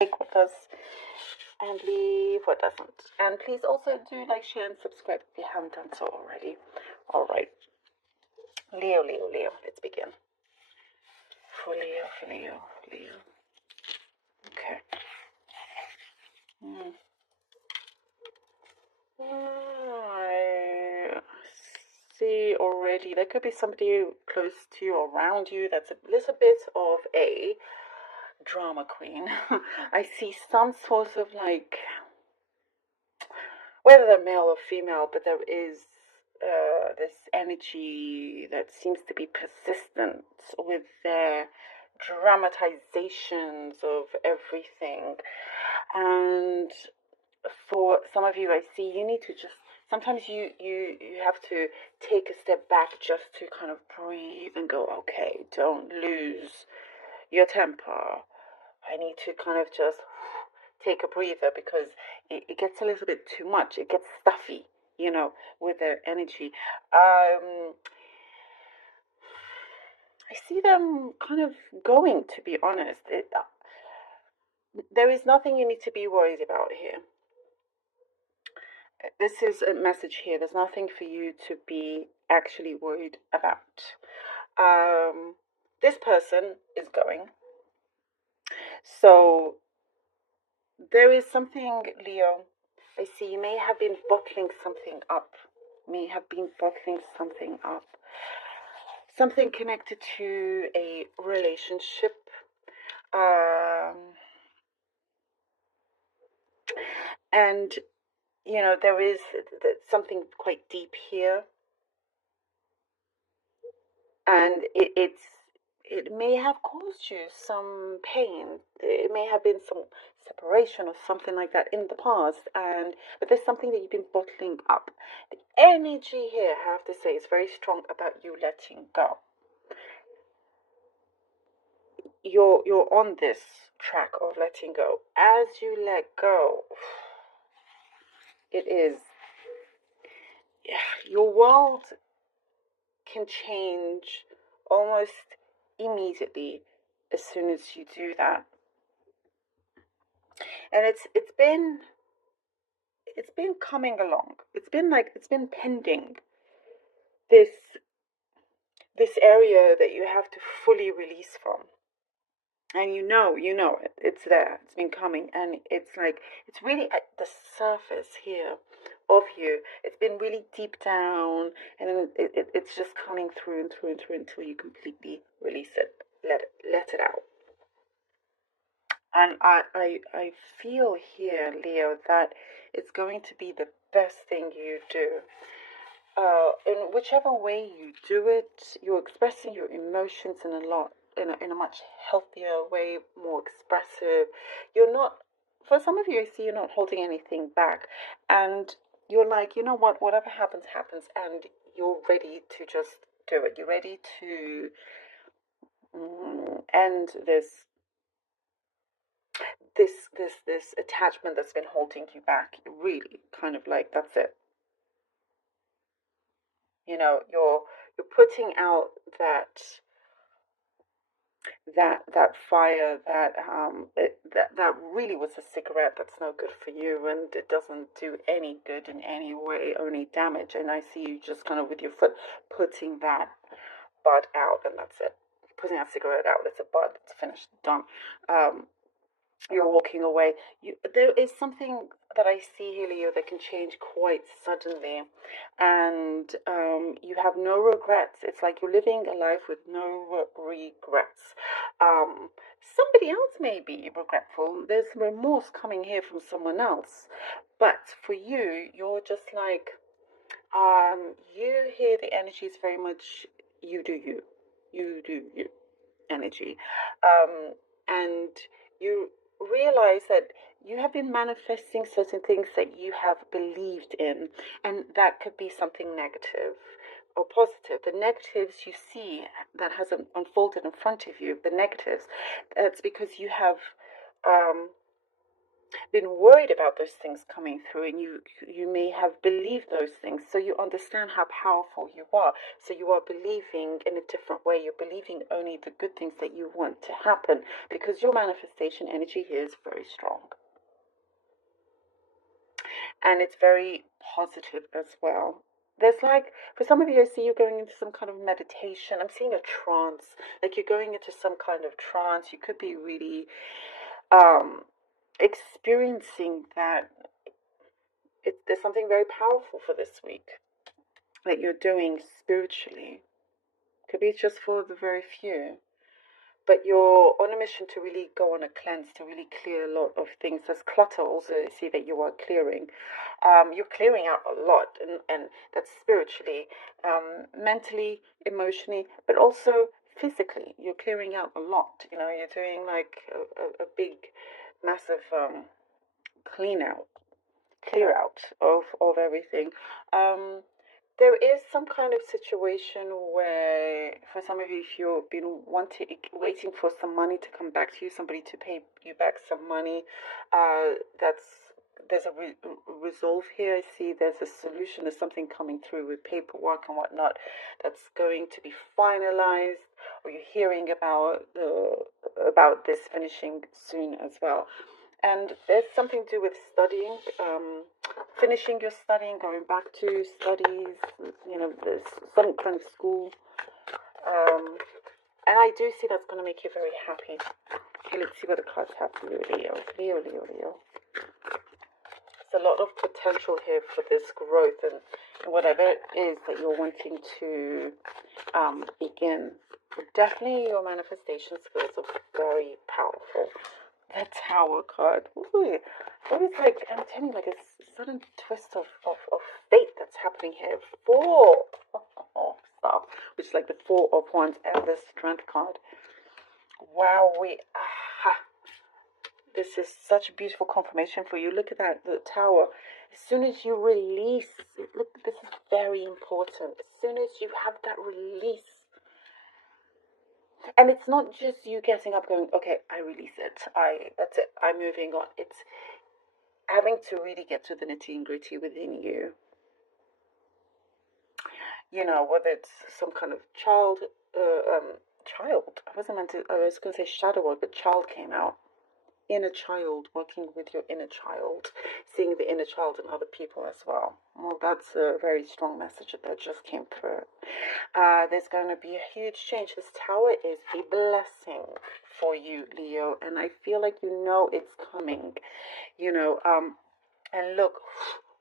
like what does and leave what doesn't. And please also do like, share, and subscribe if you haven't done so already. All right, Leo, Leo, Leo. Let's begin. For Leo, for Leo, Leo. Okay. I see already. There could be somebody close to you or around you that's a little bit of a drama queen. I see some sort of like, whether they're male or female, but there is this energy that seems to be persistent with their dramatizations of everything. And for some of you, I see you need to just, sometimes you have to take a step back just to kind of breathe and go, okay, don't lose your temper. I need to kind of just take a breather because it gets a little bit too much. It gets stuffy, with their energy. I see them kind of going, to be honest. There is nothing you need to be worried about here. This is a message here. There's nothing for you to be actually worried about. This person is going. So there is something, Leo, I see you may have been bottling something up. Something connected to a relationship. And, there is something quite deep here. And it may have caused you some pain. It may have been some separation or something like that in the past, but there's something that you've been bottling up. The energy here, I have to say, is very strong about you letting go. You're on this track of letting go. As you let go, it is, your world can change almost immediately as soon as you do that. And it's been coming along. It's been pending this area that you have to fully release from. And you know it. It's there. It's been coming, and it's really at the surface here of you. It's been really deep down, and then it's just coming through and through and through until you completely release it. Let it out. And I feel here, Leo, that it's going to be the best thing you do. In whichever way you do it, you're expressing your emotions in a much healthier way, more expressive. You're not, for some of you, I see you're not holding anything back, and you're like, you know what, whatever happens, happens, and you're ready to just do it. You're ready to end this attachment that's been holding you back. Really, kind of like, that's it. You're putting out that fire that really was a cigarette that's no good for you, and it doesn't do any good in any way, only damage. And I see you just kind of with your foot putting that bud out, and that's it. Putting that cigarette out. It's a bud. It's finished. Done. You're walking away. There is something that I see here, Leo, that can change quite suddenly, and you have no regrets. It's like you're living a life with no regrets. Somebody else may be regretful. There's remorse coming here from someone else, but for you, you're just like, you hear the energy is very much you do you energy, and you realize that you have been manifesting certain things that you have believed in, and that could be something negative or positive. The negatives you see that has unfolded in front of you, the negatives, that's because you have been worried about those things coming through, and you may have believed those things, so you understand how powerful you are. So you are believing in a different way. You're believing only the good things that you want to happen, because your manifestation energy here is very strong, and it's very positive as well. There's like, for some of you, I see you going into some kind of meditation. I'm seeing a trance, like you're going into some kind of trance. You could be really um experiencing that. There's something very powerful for this week that you're doing spiritually. Could be just for the very few, but you're on a mission to really go on a cleanse, to really clear a lot of things. There's clutter also, I see that you are clearing. You're clearing out a lot, and that's spiritually, mentally, emotionally, but also physically. You're clearing out a lot. You know, you're doing like a big, massive clean out, clear out of everything. Um, there is some kind of situation where, for some of you, if you've been waiting for some money to come back to you, somebody to pay you back some money, there's a resolve here. I see there's a solution. There's something coming through with paperwork and whatnot that's going to be finalized, or you're hearing about this finishing soon as well. And there's something to do with studying, finishing your studying, going back to studies, you know, there's some kind of school. And I do see that's going to make you very happy. Okay, let's see what the cards have for you, Leo. Leo, Leo, Leo. There's a lot of potential here for this growth, and whatever it is that you're wanting to begin. Definitely your manifestation skills are very powerful. The Tower card. Ooh, there is like, I'm telling you, like a sudden twist of fate that's happening here. Four of stuff, which is like the Four of Wands and the Strength card. Wow, this is such a beautiful confirmation for you. Look at that, the Tower. As soon as you release, look, this is very important. As soon as you have that release, and it's not just you getting up going, okay, I release it. That's it. I'm moving on. It's having to really get to the nitty and gritty within you. You know, whether it's some kind of child. I was going to say shadow work, but child came out. Inner child, working with your inner child, seeing the inner child in other people as well. Well, that's a very strong message that just came through. There's going to be a huge change. This Tower is a blessing for you, Leo, and I feel like you know it's coming. You know, and look,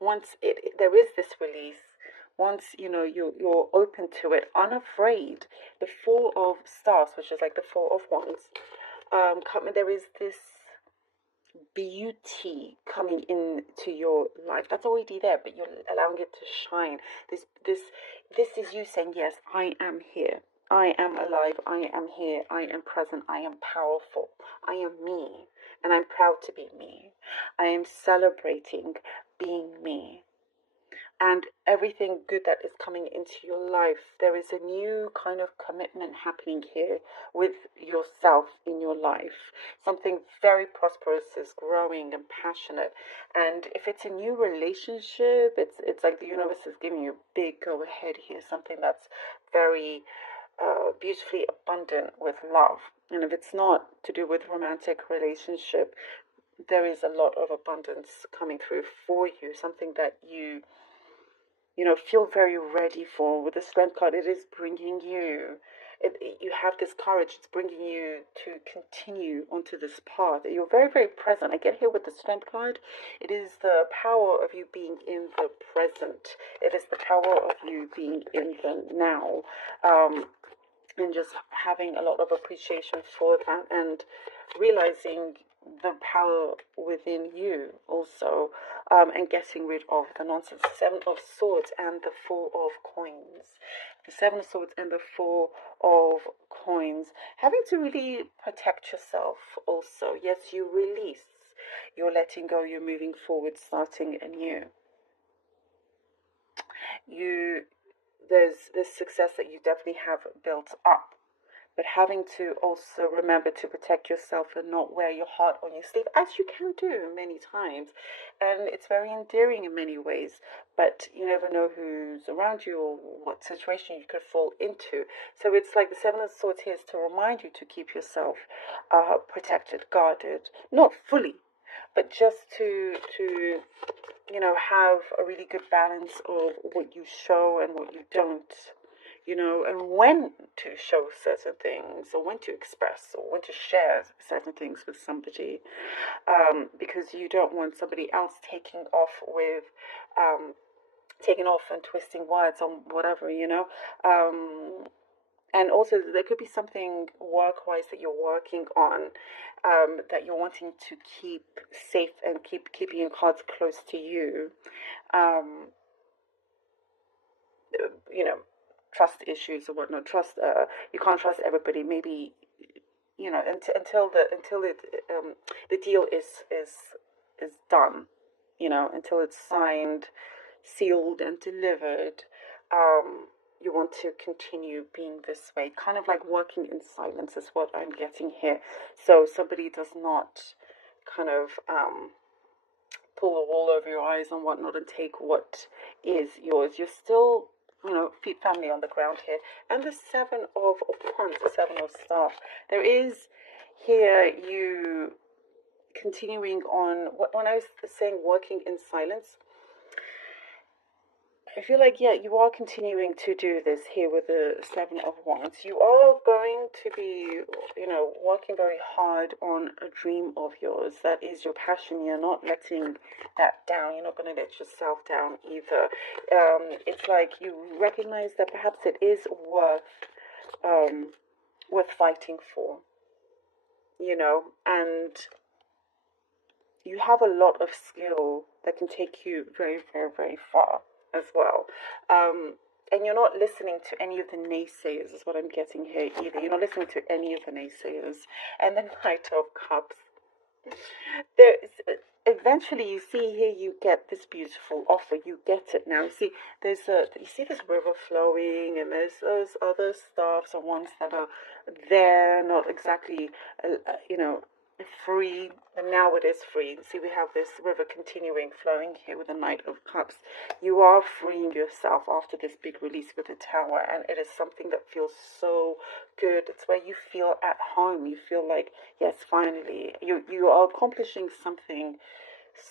once there is this release, once you know you're open to it, unafraid. The Four of Stars, which is like the Four of Wands, there is this beauty coming into your life that's already there, but you're allowing it to shine. This is you saying, yes, I am here, I am alive, I am here, I am present, I am powerful, I am me, and I'm proud to be me. I am celebrating being me, and everything good that is coming into your life. There is a new kind of commitment happening here with yourself in your life. Something very prosperous is growing and passionate. And if it's a new relationship, it's like the universe is giving you a big go ahead here. Something that's very beautifully abundant with love. And if it's not to do with romantic relationship, there is a lot of abundance coming through for you. Something that you feel very ready for. With the Strength card, it is bringing you, you have this courage. It's bringing you to continue onto this path. You're very, very present. I get here with the Strength card. It is the power of you being in the present. It is the power of you being in the now. And just having a lot of appreciation for that, and realizing the power within you also, and getting rid of the nonsense. Seven of Swords and the Four of Coins. The Seven of Swords and the Four of Coins. Having to really protect yourself also. Yes, you release. You're letting go. You're moving forward, starting anew. There's this success that you definitely have built up. but having to also remember to protect yourself and not wear your heart on your sleeve, as you can do many times. And it's very endearing in many ways, but you never know who's around you or what situation you could fall into. So it's like the Seven of Swords here is to remind you to keep yourself protected, guarded, not fully, but just to have a really good balance of what you show and what you don't, and when to show certain things or when to express or when to share certain things with somebody, because you don't want somebody else taking off and twisting words on whatever. And also, there could be something work-wise that you're working on, that you're wanting to keep safe and keeping your cards close to you. Um, Trust issues or whatnot. You can't trust everybody. Maybe the deal is done. Until it's signed, sealed, and delivered. You want to continue being this way, kind of like working in silence is what I'm getting here. So somebody does not kind of pull the wool over your eyes and whatnot and take what is yours. You're still, feet firmly on the ground here. And the Seven of Wands, the Seven of Staff. There is here you continuing on. When I was saying working in silence, I feel like, you are continuing to do this here with the Seven of Wands. You are going to be, working very hard on a dream of yours. That is your passion. You're not letting that down. You're not going to let yourself down either. It's like you recognize that perhaps it is worth fighting for, and you have a lot of skill that can take you very, very, very far as well. And you're not listening to any of the naysayers, is what I'm getting here either. You're not listening to any of the naysayers. And the Knight of Cups. There is, eventually, you see here, you get this beautiful offer. You get it now. You see, you see this river flowing, and there's those other staffs or ones that are there, not exactly, free, and now it is free. See, we have this river continuing flowing here with the Knight of Cups. You are freeing yourself after this big release with the Tower, and it is something that feels so good. It's where you feel at home. You feel like, yes, finally, you are accomplishing something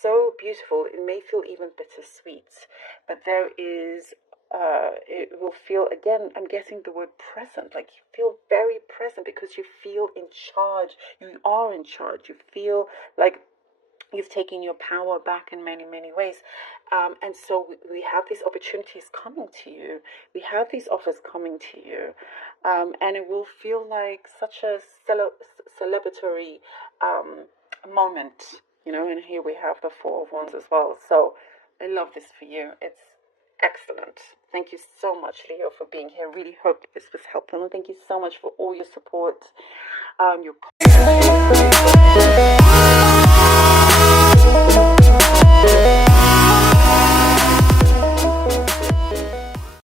so beautiful. It may feel even bittersweet, but there is it will feel, again, I'm getting the word present, like you feel very present because you feel in charge. You are in charge. You feel like you've taken your power back in many, many ways. And so we have these opportunities coming to you. We have these offers coming to you. And it will feel like such a celebratory moment, and here we have the Four of Wands as well. So I love this for you. It's excellent. Thank you so much, Leo, for being here. Really hope this was helpful, and thank you so much for all your support. Your